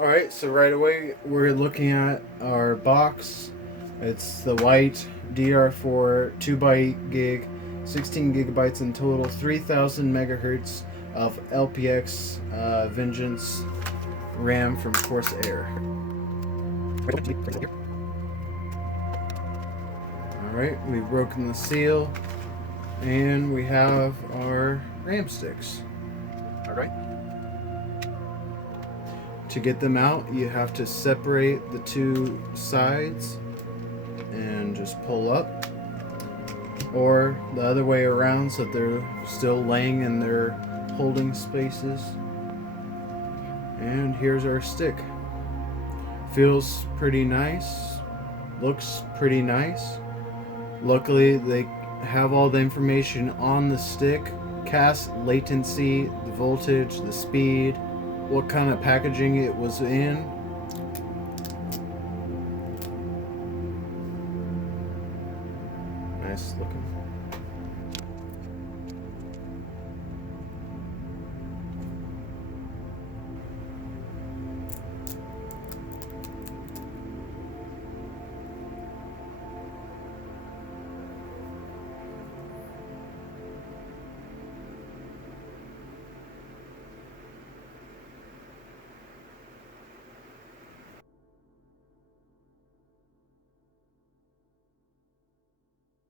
Alright, so right away we're looking at our box. It's the Wyatt DDR4 2x8 gig, 16 gigabytes in total, 3000 megahertz of LPX Vengeance RAM from Corsair. Alright, we've broken the seal and we have our RAM sticks. Alright. To get them out, you have to separate the two sides and just pull up, or the other way around so that they're still laying in their holding spaces. And here's our stick. Feels pretty nice, looks pretty nice. Luckily they have all the information on the stick: cast latency, the voltage, the speed, what kind of packaging it was in. Nice looking.